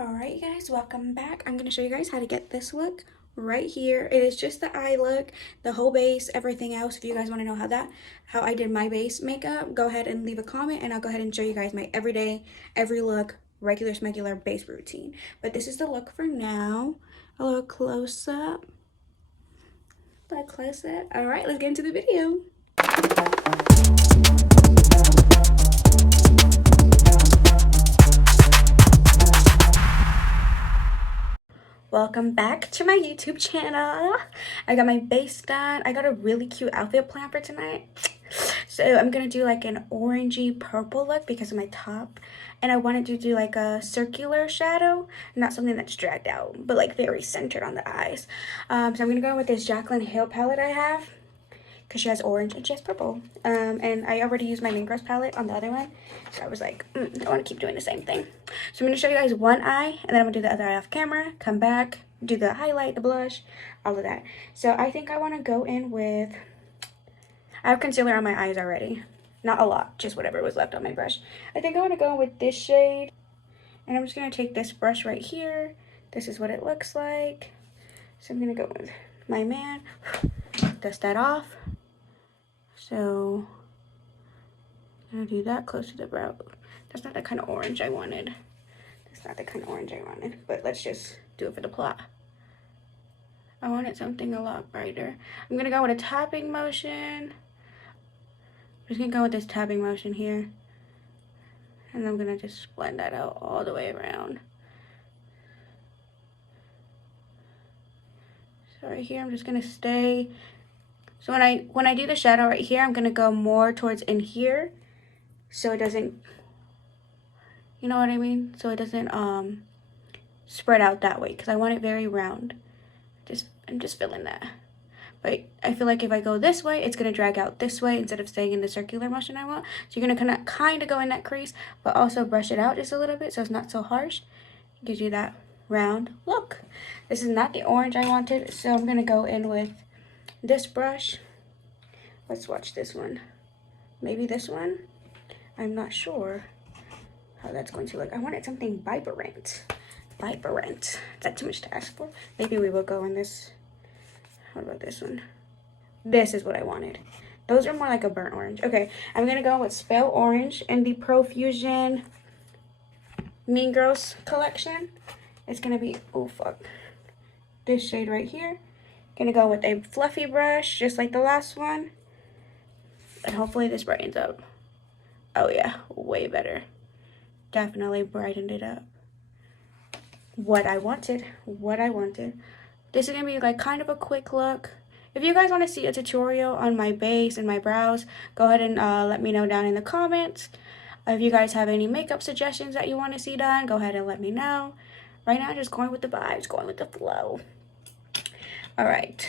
Alright you guys, welcome back. I'm going to show you guys how to get this look right here. It is just the eye look, the whole base, everything else. If you guys want to know how I did my base makeup, go ahead and leave a comment and I'll go ahead and show you guys my everyday, every look, regular smegular base routine. But this is the look for now. A little close up. Alright, let's get into the video. Welcome back to my YouTube channel. I got my base done. I got a really cute outfit plan for tonight. So I'm gonna do like an orangey purple look because of my top. And I wanted to do like a circular shadow, not something that's dragged out, but like very centered on the eyes. So I'm gonna go with this Jacklyn Hill palette I have, because she has orange and she has purple. And I already used my Mingros palette on the other one. So I was like, I want to keep doing the same thing. So I'm going to show you guys one eye, and then I'm going to do the other eye off camera, come back, do the highlight, the blush, all of that. So I think I want to go in with, I have concealer on my eyes already. Not a lot, just whatever was left on my brush. I think I want to go with this shade. And I'm just going to take this brush right here. This is what it looks like. So I'm going to go with my man, dust that off. So I'm gonna do that close to the brow. That's not the kind of orange I wanted. But let's just do it for the plot. I wanted something a lot brighter. I'm gonna go with a tapping motion. I'm just gonna go with this tapping motion here. And I'm gonna just blend that out all the way around. So right here, I'm just gonna stay. So when I do the shadow right here, I'm gonna go more towards in here, so it doesn't, you know what I mean? So it doesn't spread out that way, because I want it very round. I'm just feeling that. But I feel like if I go this way, it's gonna drag out this way instead of staying in the circular motion I want. So you're gonna kind of go in that crease, but also brush it out just a little bit so it's not so harsh. It gives you that round look. This is not the orange I wanted, so I'm gonna go in with this brush. Let's watch this one. Maybe this one. I'm not sure how that's going to look. I wanted something vibrant. Is that too much to ask for? Maybe we will go in this. How about this one? This is what I wanted. Those are more like a burnt orange. Okay, I'm gonna go with Spell Orange in the Profusion Mean Girls collection. It's gonna be, oh fuck, this shade right here. Gonna go with a fluffy brush, just like the last one. And hopefully this brightens up. Oh yeah, way better. Definitely brightened it up. What I wanted. This is gonna be like kind of a quick look. If you guys want to see a tutorial on my base and my brows, go ahead and let me know down in the comments. If you guys have any makeup suggestions that you want to see done, go ahead and let me know. Right now, just going with the vibes, going with the flow. All right.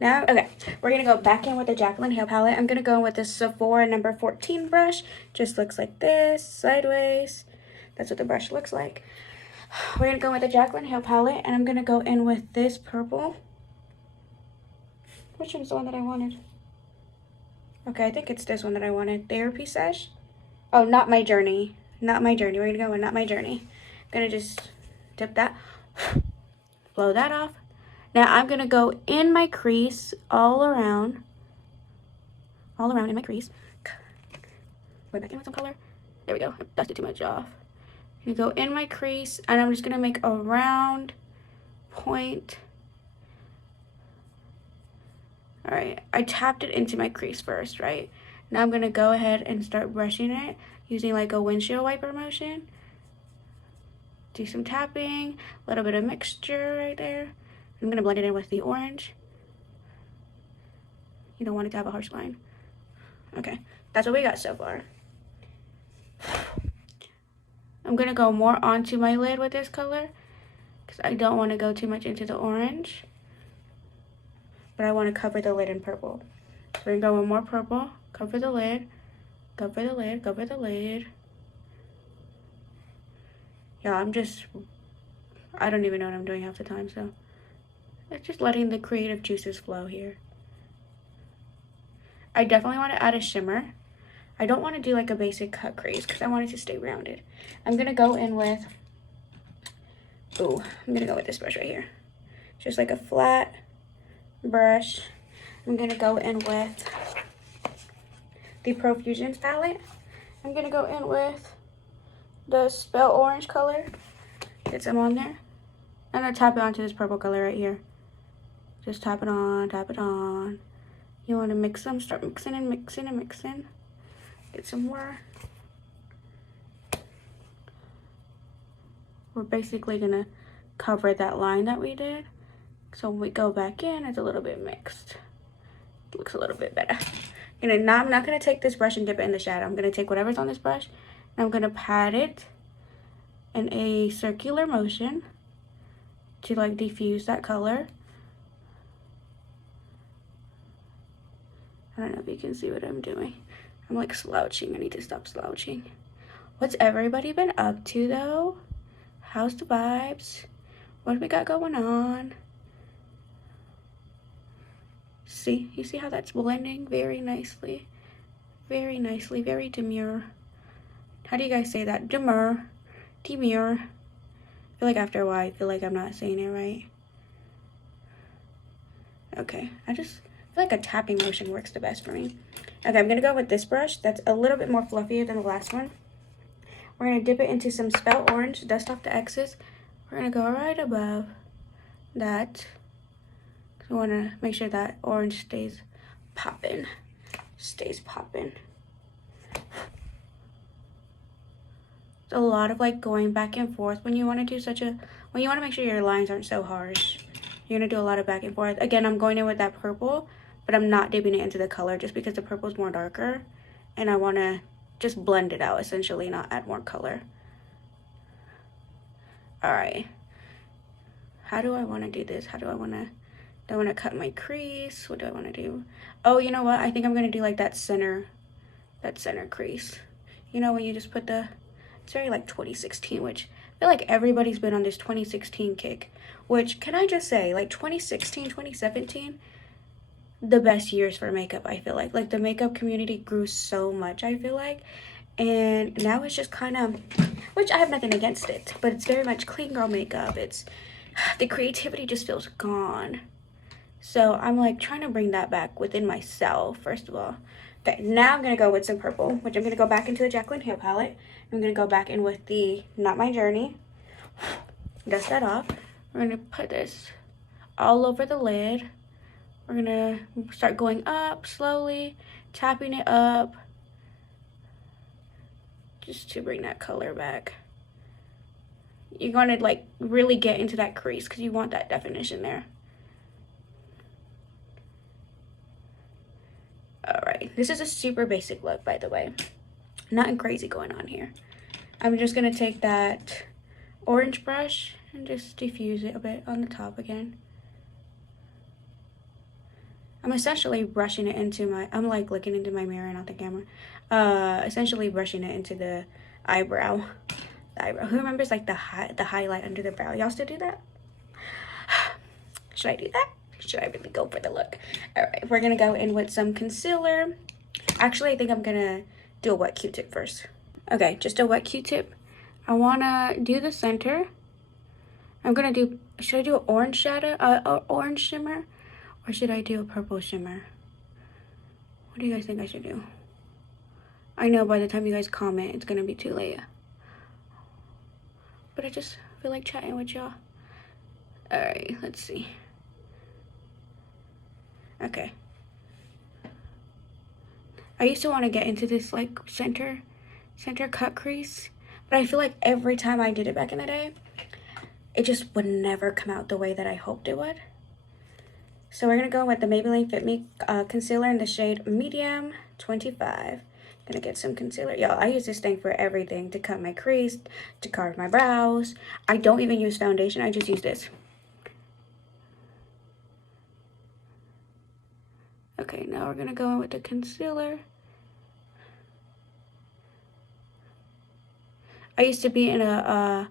Now, okay, we're going to go back in with the Jacklyn Hill palette. I'm going to go with the Sephora number 14 brush. Just looks like this, sideways. That's what the brush looks like. We're going to go with the Jacklyn Hill palette, and I'm going to go in with this purple. Which one's the one that I wanted? Okay, I think it's this one that I wanted. Therapy Sesh. Oh, Not My Journey. Not My Journey. We're going to go with Not My Journey. I'm going to just dip that, blow that off. Now I'm going to go in my crease all around in my crease. Go back in with some color. There we go. I dusted too much off. I'm going to go in my crease, and I'm just going to make a round point. All right, I tapped it into my crease first, right? Now I'm going to go ahead and start brushing it using like a windshield wiper motion. Do some tapping, a little bit of mixture right there. I'm going to blend it in with the orange. You don't want it to have a harsh line. Okay, that's what we got so far. I'm going to go more onto my lid with this color because I don't want to go too much into the orange. But I want to cover the lid in purple. So we're going to go with more purple. Cover the lid. Cover the lid. Cover the lid. Yeah, I don't even know what I'm doing half the time, so it's just letting the creative juices flow here. I definitely want to add a shimmer. I don't want to do like a basic cut crease because I want it to stay rounded. I'm going to go in with Ooh, I'm gonna go with this brush right here. Just like a flat brush. I'm gonna go in with the Profusions palette. I'm gonna go in with the Spell Orange color. Get some on there. I'm gonna tap it onto this purple color right here. Just tap it on, tap it on. You wanna mix them, start mixing and mixing and mixing. Get some more. We're basically gonna cover that line that we did. So when we go back in, it's a little bit mixed. It looks a little bit better. Now I'm not gonna take this brush and dip it in the shadow. I'm gonna take whatever's on this brush and I'm gonna pat it in a circular motion to like diffuse that color. I don't know if you can see what I'm doing. I'm like slouching. I need to stop slouching. What's everybody been up to though? How's the vibes? What do we got going on? See, you see how that's blending very nicely? Very nicely, very demure. How do you guys say that? Demure. Demure. I feel like after a while, I feel like I'm not saying it right. Okay, I just feel like a tapping motion works the best for me. Okay, I'm gonna go with this brush that's a little bit more fluffier than the last one. We're gonna dip it into some Spell Orange, dust off the excess. We're gonna go right above that. We wanna make sure that orange stays popping. Stays popping. It's a lot of like going back and forth when you wanna do when you wanna make sure your lines aren't so harsh. You're gonna do a lot of back and forth. Again, I'm going in with that purple, but I'm not dipping it into the color just because the purple is more darker and I wanna just blend it out essentially, not add more color. All right, how do I want to do this? Do I want to cut my crease? What do I want to do? Oh, you know what? I think I'm going to do like that center crease. You know, when you just put it's very like 2016, which I feel like everybody's been on this 2016 kick, which can I just say, like 2016, 2017, the best years for makeup. I feel like the makeup community grew so much, I feel like, and now it's just kind of, which I have nothing against it, but it's very much clean girl makeup. It's the creativity just feels gone. So I'm like trying to bring that back within myself first of all. Okay, now I'm gonna go with some purple, which I'm gonna go back into the Jacklyn Hair palette. I'm gonna go back in with the Not My Journey. Dust that off. We're gonna put this all over the lid. We're gonna start going up slowly, tapping it up, just to bring that color back. You're gonna like really get into that crease because you want that definition there. All right, this is a super basic look, by the way. Nothing crazy going on here. I'm just gonna take that orange brush and just diffuse it a bit on the top again. I'm essentially brushing it into I'm like looking into my mirror, not the camera. Essentially brushing it into the eyebrow. The eyebrow. Who remembers like the highlight under the brow? Y'all still do that? Should I do that? Should I really go for the look? All right, we're gonna go in with some concealer. Actually, I think I'm gonna do a wet Q-tip first. Okay, just a wet Q-tip. I wanna do the center. I'm gonna do, should I do an orange shadow, orange shimmer? Or should I do a purple shimmer? What do you guys think I should do? I know by the time you guys comment, it's gonna be too late. But I just feel like chatting with y'all. All right, let's see. Okay. I used to want to get into this like center cut crease, but I feel like every time I did it back in the day, it just would never come out the way that I hoped it would. So we're gonna go with the Maybelline Fit Me concealer in the shade Medium 25. Gonna get some concealer. Y'all, I use this thing for everything. To cut my crease, to carve my brows. I don't even use foundation, I just use this. Okay, now we're gonna go in with the concealer. I used to be in a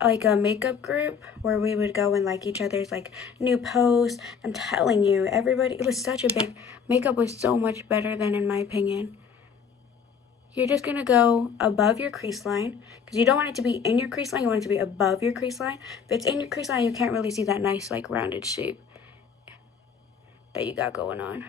makeup group where we would go and like each other's like new posts. I'm telling you, everybody, it was such a big, makeup was so much better than, in my opinion. you're just going to go above your crease line, because you don't want it to be in your crease line, you want it to be above your crease line. If it's in your crease line, you can't really see that nice like rounded shape that you got going on.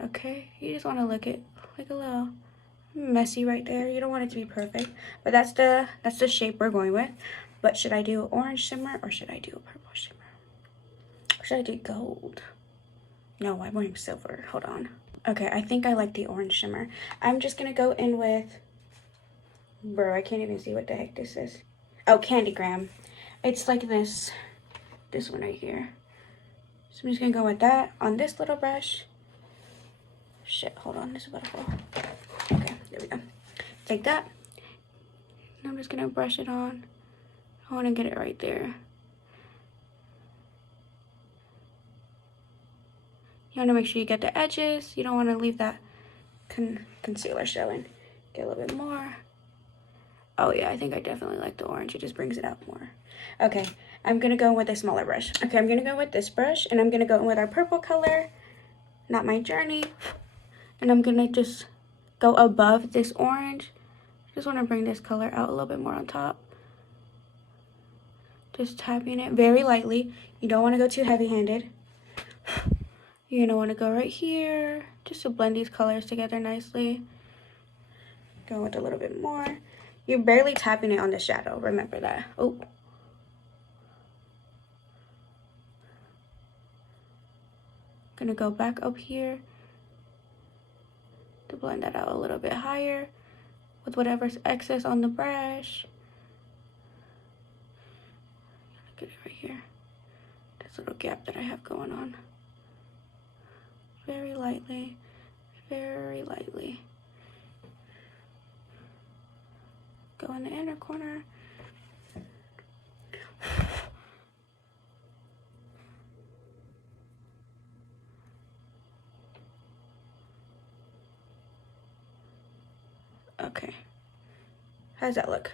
Okay, you just want to look it like a little messy right there. You don't want it to be perfect, but that's the shape we're going with. But should I do orange shimmer or should I do a purple shimmer? Or should I do gold? No, I'm wearing silver. Hold on. Okay, I think I like the orange shimmer. I'm just gonna go in with, bro, I can't even see what the heck this is. Oh, Candy Graham. It's like this one right here. So I'm just gonna go with that on this little brush. Shit, hold on, this is about to fall. Okay, there we go. Take that. And I'm just gonna brush it on. I wanna get it right there. You wanna make sure you get the edges. You don't wanna leave that concealer showing. Get a little bit more. Oh yeah, I think I definitely like the orange. It just brings it out more. Okay, I'm gonna go with a smaller brush. Okay, I'm gonna go with this brush and I'm gonna go in with our purple color, Not My Journey. And I'm gonna just go above this orange. Just wanna bring this color out a little bit more on top. Just tapping it very lightly. You don't wanna go too heavy-handed. You're gonna wanna go right here, just to blend these colors together nicely. Go with a little bit more. You're barely tapping it on the shadow, remember that. Oh. Gonna go back up here to blend that out a little bit higher with whatever's excess on the brush. Get it right here. This little gap that I have going on. Very lightly, very lightly. Go in the inner corner. Okay, how does that look?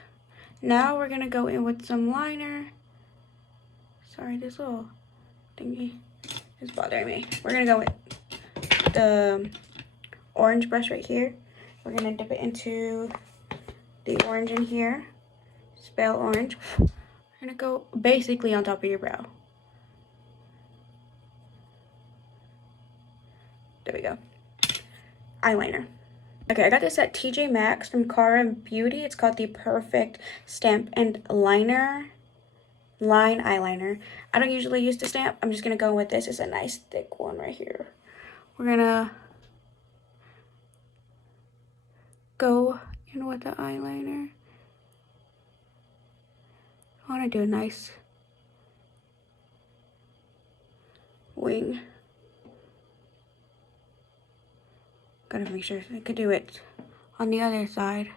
Now we're gonna go in with some liner. Sorry, this little thingy is bothering me. We're gonna go with the orange brush right here. We're gonna dip it into the orange in here. Spell orange. We're gonna go basically on top of your brow. There we go. Eyeliner. Okay, I got this at TJ Maxx from Cara Beauty. It's called the Perfect Stamp and Line Eyeliner. I don't usually use the stamp. I'm just gonna go with this. It's a nice thick one right here. We're gonna go in with the eyeliner. I wanna do a nice wing. Gotta make sure I could do it on the other side.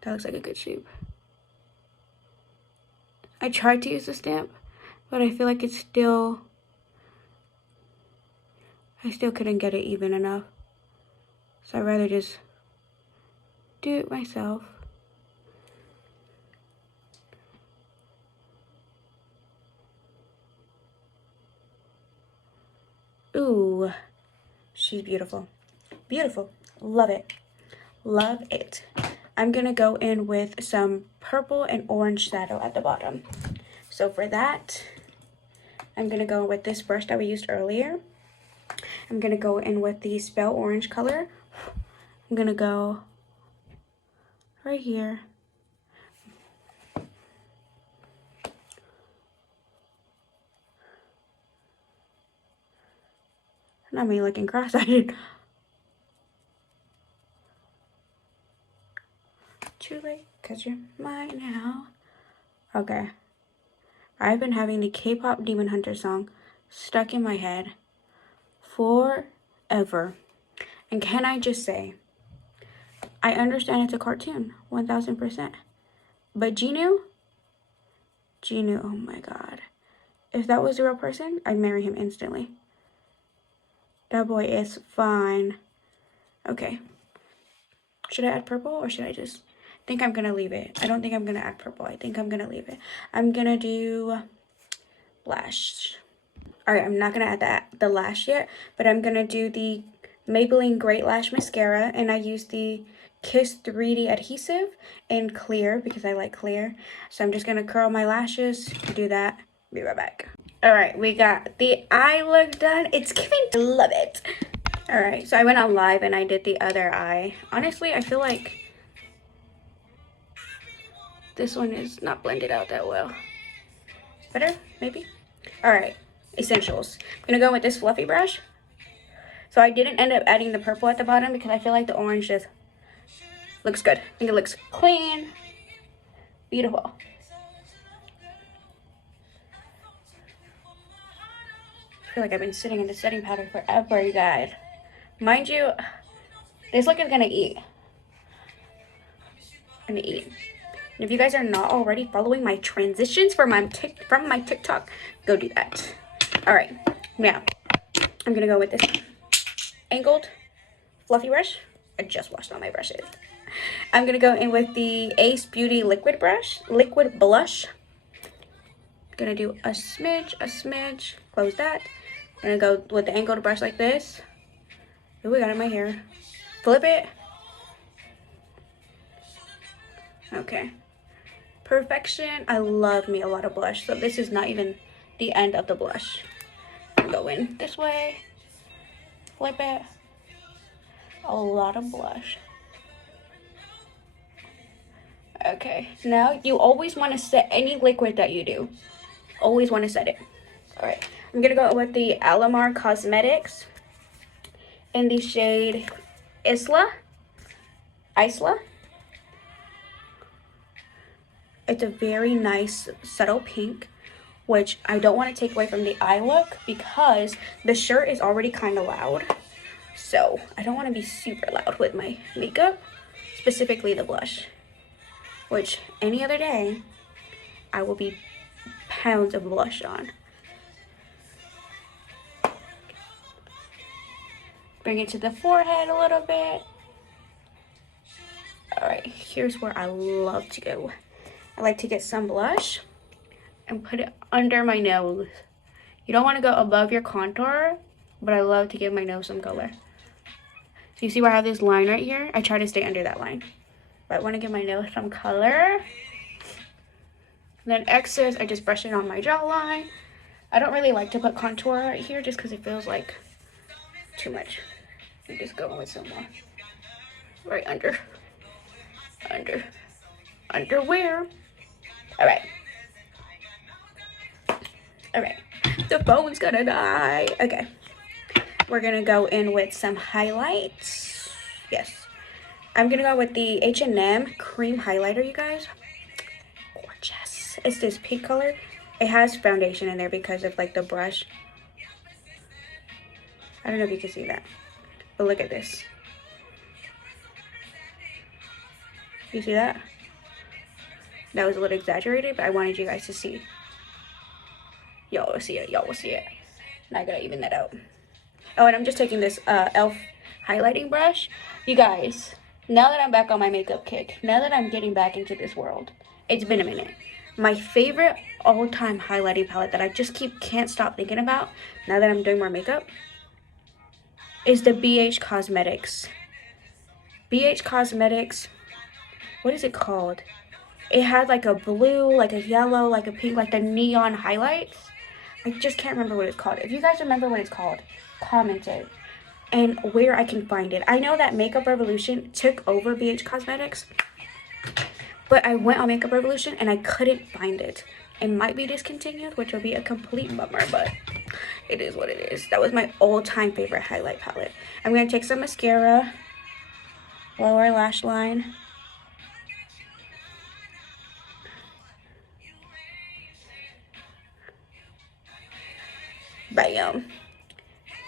That looks like a good shape. I tried to use the stamp, but I feel like I still couldn't get it even enough. So I'd rather just do it myself. Ooh, she's beautiful. Beautiful. Love it. Love it. I'm gonna go in with some purple and orange shadow at the bottom. So for that, I'm gonna go with this brush that we used earlier. I'm gonna go in with the Spell Orange color. I'm gonna go right here. Not me looking cross-eyed. Too late, 'cause you're mine now. Okay. I've been having the K-pop Demon Hunter song stuck in my head forever. And can I just say, I understand it's a cartoon, 1000%. But Genu, oh my god. If that was a real person, I'd marry him instantly. That boy is fine. Okay. Should I add purple or should I just... I think I'm gonna leave it. I don't think I'm gonna add purple. I think I'm gonna leave it. I'm gonna do blush. Alright, I'm not gonna add the lash yet, but I'm gonna do the Maybelline Great Lash Mascara, and I use the Kiss 3D adhesive in clear because I like clear. So I'm just gonna curl my lashes, do that, be right back. All right, we got the eye look done. It's giving, I love it. All right, so I went on live and I did the other eye. Honestly, I feel like this one is not blended out that well. Better, maybe? All right, essentials. I'm gonna go with this fluffy brush. So I didn't end up adding the purple at the bottom because I feel like the orange just looks good. I think it looks clean, beautiful. I feel like I've been sitting in the setting powder forever, you guys. Mind you, this look is gonna eat. And if you guys are not already following my transitions from my TikTok, go do that. All right, now I'm gonna go with this angled fluffy brush. I just washed all my brushes. I'm gonna go in with the Ace Beauty liquid blush. Gonna do a smidge, close that. Gonna go with the angled brush like this. Ooh, I got it in my hair. Flip it. Okay. Perfection. I love me a lot of blush, so this is not even the end of the blush. Go in this way. Flip it. A lot of blush. Okay, now you always want to set any liquid that you do. Always want to set it. All right, I'm gonna go with the Alamar Cosmetics in the shade Isla. It's a very nice subtle pink, which I don't want to take away from the eye look because the shirt is already kind of loud. So I don't want to be super loud with my makeup, specifically the blush, which any other day I will be pounds of blush on. Bring it to the forehead a little bit. All right, here's where I love to go. I like to get some blush and put it under my nose. You don't want to go above your contour, but I love to give my nose some color. So you see where I have this line right here? I try to stay under that line. But I want to give my nose some color. Then excess, I just brush it on my jawline. I don't really like to put contour right here just because it feels like too much. I'm just going with some more. Right under. Underwear. Alright. The phone's gonna die. Okay. We're gonna go in with some highlights. Yes. I'm gonna go with the H&M cream highlighter, you guys. Gorgeous. It's this pink color. It has foundation in there because of like the brush. I don't know if you can see that, but look at this. You see that? That was a little exaggerated, but I wanted you guys to see. Y'all will see it. And I gotta even that out. Oh, and I'm just taking this e.l.f. highlighting brush. You guys, now that I'm back on my makeup kick, now that I'm getting back into this world, it's been a minute. My favorite all-time highlighting palette that I just can't stop thinking about now that I'm doing more makeup is the BH Cosmetics. BH Cosmetics, what is it called? It had like a blue, like a yellow, like a pink, like the neon highlights. I just can't remember what it's called. If you guys remember what it's called, comment it and where I can find it. I know that Makeup Revolution took over BH Cosmetics, but I went on Makeup Revolution and I couldn't find it. It might be discontinued, which will be a complete bummer, but it is what it is. That was my all-time favorite highlight palette. I'm going to take some mascara, lower lash line. Bam.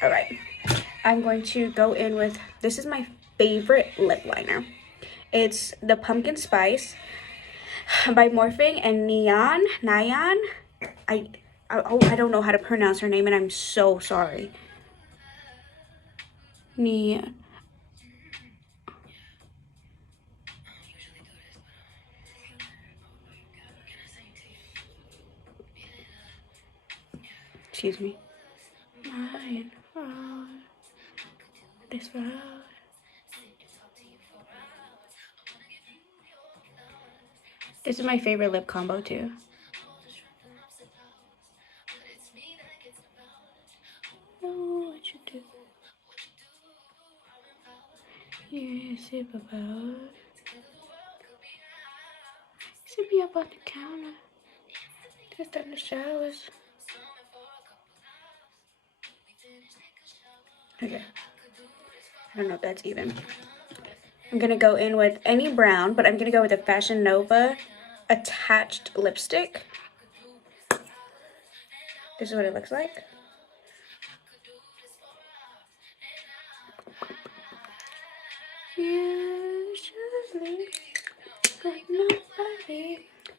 All right. I'm going to go in with, this is my favorite lip liner. It's the Pumpkin Spice by Morphing and Nyan. I don't know how to pronounce her name and I'm so sorry. Nyan. Excuse me. this for hours. This is my favorite lip combo too. Know what you do. You sip about. Sip me up on the counter. Just in the showers. Okay. I don't know if that's even. I'm gonna go in with any brown, but I'm gonna go with a Fashion Nova attached lipstick. This is what it looks like.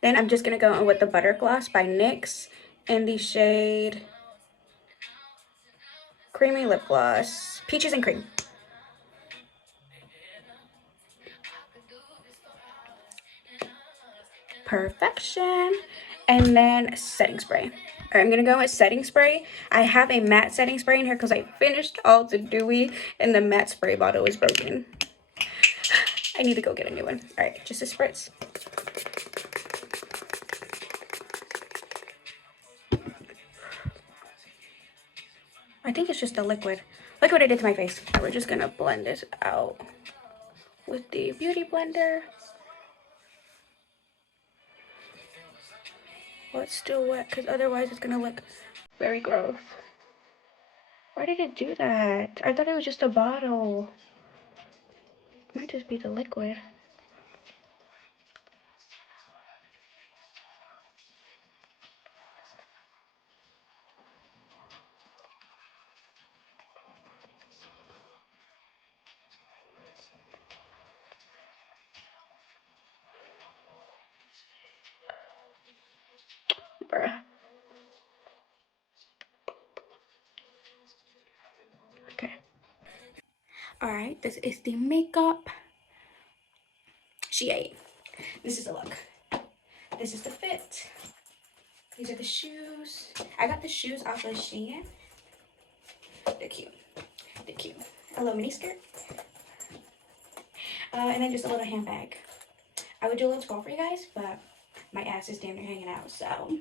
Then I'm just gonna go in with the Butter Gloss by NYX in the shade Creamy Lip Gloss, Peaches and Cream. Perfection. And then setting spray. All right, I'm gonna go with setting spray. I have a matte setting spray in here because I finished all the dewy and the matte spray bottle is broken. I need to go get a new one. All right, just a spritz. I think it's just the liquid. Look what I did to my face. We're just gonna blend this out with the beauty blender. Well, it's still wet because otherwise it's gonna look very gross. Why did it do that? I thought it was just a bottle. It might just be the liquid. Bruh. Okay. Alright, this is the makeup. She ate. This is the look. This is the fit. These are the shoes. I got the shoes off of Shein. They're cute. They're cute. A little mini skirt. And then just a little handbag. I would do a little scroll for you guys, but my ass is damn near hanging out, so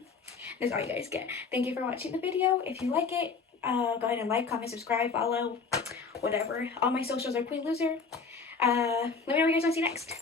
that's all you guys get. Thank you for watching the video. If you like it, go ahead and like, comment, subscribe, follow, whatever. All my socials are Queen Loser. Let me know what you guys want to see next.